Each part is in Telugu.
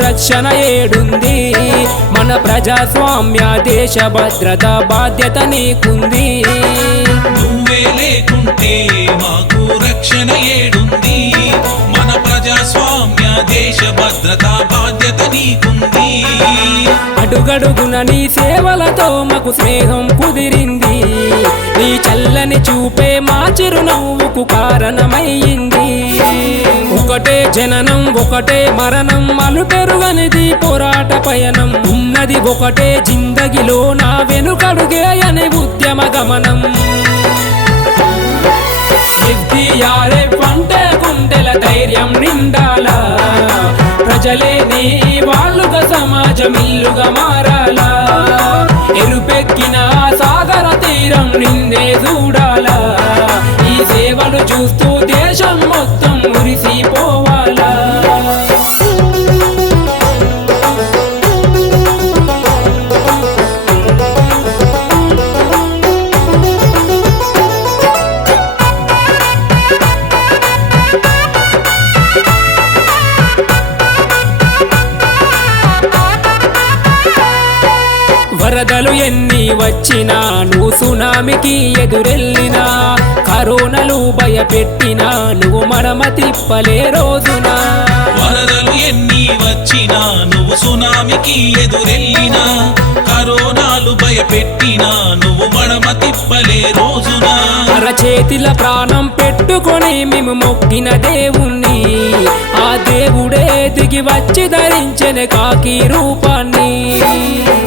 రక్షణ ఏడుంది మన ప్రజాస్వామ్య దేశ భద్రత బాధ్యత నీకుంది నువ్వే లేకుంటే మాకు రక్షణ ఏడుంది మన ప్రజాస్వామ్య దేశ భద్రత బాధ్యత నీకుంది అడుగడుగున నీ సేవలతో మాకు స్నేహం కుదిరింది నీ చల్లని చూపే మా చిరునవ్వుకు కారణమయ్యింది ఒకటే జననం ఒకటే మరణం అలుపెరుగనిది పోరాట పయనం ఉన్నది ఒకటే జిందగిలో నా వెనుకడుగే అనే ఉద్యమ గమనం అంటే గుండెల ధైర్యం నిండాలా ప్రజలే నీ వాళ్ళుగా సమాజం ఇల్లుగా మారాలా ఎరుపెక్కిన సాగర తీరం నిందే చూడాలా ఈ సేవలు చూస్తూ దేశం మొత్తం మురిసిపోవాలా వరదలు ఎన్ని వచ్చినా నువ్వు సునామికి ఎదురెళ్ళినా కరోనాలు భయపెట్టినా నువ్వు మడమ తిప్పలే రోజునా వరదలు ఎన్ని వచ్చినా నువ్వు సునామికి ఎదురెళ్ళినా కరోనాలు భయపెట్టినా నువ్వు మడమ తిప్పలే రోజునా అరచేతిల ప్రాణం పెట్టుకొని మేము మొక్కిన దేవుణ్ణి ఆ దేవుడే దిగి వచ్చి ధరించెనే కాకి రూపాన్ని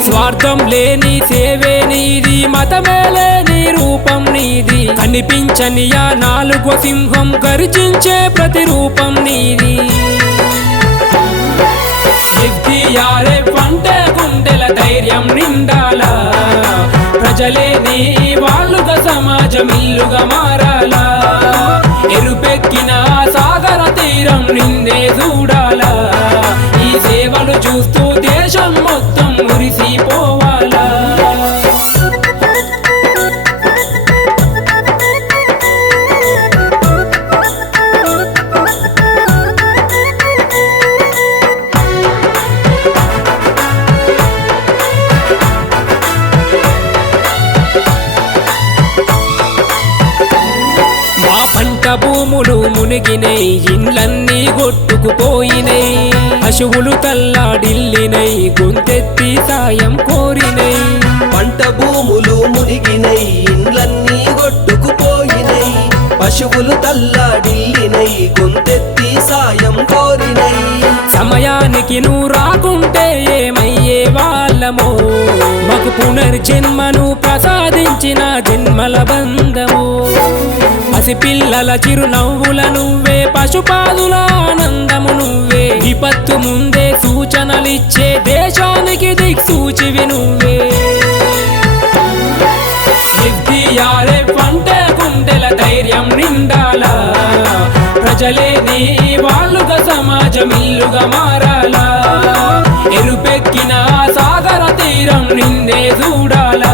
స్వార్థం లేని సేవే నీది మతమే లేని రూపం నీది కనిపించని ఆ నాలుగో సింహం గర్జించే ప్రతిరూపం నీది అంటే గుండెల ధైర్యం నిండాలా ప్రజలే నీ వాళ్ళుగా సమాజం ఇల్లుగా మారాలా ఎరుపెక్కిన సాగర తీరం నిందే చూడాలా ఈ సేవలు చూస్తూ దేశం మొత్తం మురిసిపోవాలా భూములు మునిగినై ఇండ్లన్నీ కొట్టుకుపోయినై పశువులు తల్లాడిల్లినై గొంతెత్తి సాయం కోరినై పంట భూములు మునిగినై ఇండ్లన్నీ కొట్టుకుపోయినై పశువులు తల్లాడిల్లినై గొంతెత్తి సాయం కోరినై సమయానికి నువ్వు రాకుంటే ఏమయ్యే వాళ్ళమో మాకు పునర్జన్మను ప్రసాదించిన జన్మల బంధము పసిపిల్లల చిరునవ్వుల నువ్వే పశుపాదుల ఆనందము నువ్వే విపత్తు ముందే సూచనలిచ్చే దేశానికి దిక్సూచివి నువ్వే అంటే గుండెల ధైర్యం నిండాలా ప్రజలే నీ వాళ్ళుగా సమాజం ఇల్లుగా మారాలా ఎరుపెక్కిన సాగర తీరం నిందే చూడాలా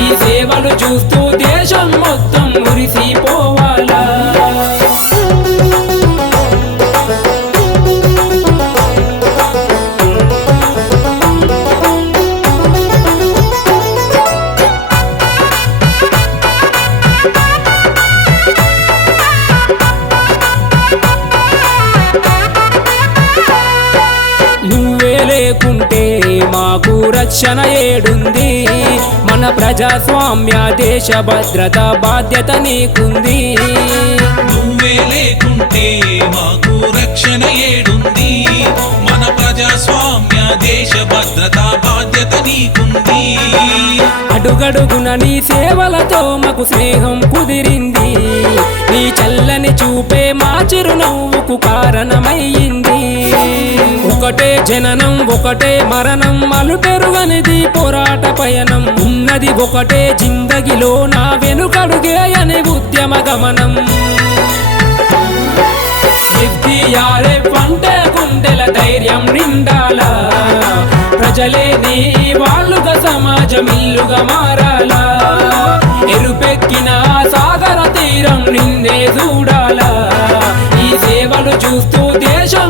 ఈ సేవలు చూస్తూ దేశం మొత్తం మురిసిపోవాలా నువ్వే లేకుంటే మాకు రక్షణ ఏడుంది మన ప్రజాస్వామ్య దేశ భద్రత బాధ్యత నీకుంది నువ్వే లేకుంటే మాకు రక్షణ ఏడుంది మన ప్రజాస్వామ్య దేశ భద్రత బాధ్యత నీకుంది అడుగడుగున నీ సేవలతో మాకు స్నేహం కుదిరింది నీ చల్లని చూపే మా చిరునవ్వుకు కారణమయ్యింది ఒకటే జననం ఒకటే మరణం అలుపెరుగనిది పోరాట పయనం ఉన్నది ఒకటే జిందగిలో నా వెనుకడుగే అనే ఉద్యమ గమనం అంటే గుండెల ధైర్యం నిండాలా ప్రజలే నీ వాళ్ళుగా సమాజం ఇల్లుగా మారాలా ఎరుపెక్కిన సాగర తీరం నిందే చూడాలా ఈ సేవలు చూస్తూ దేశం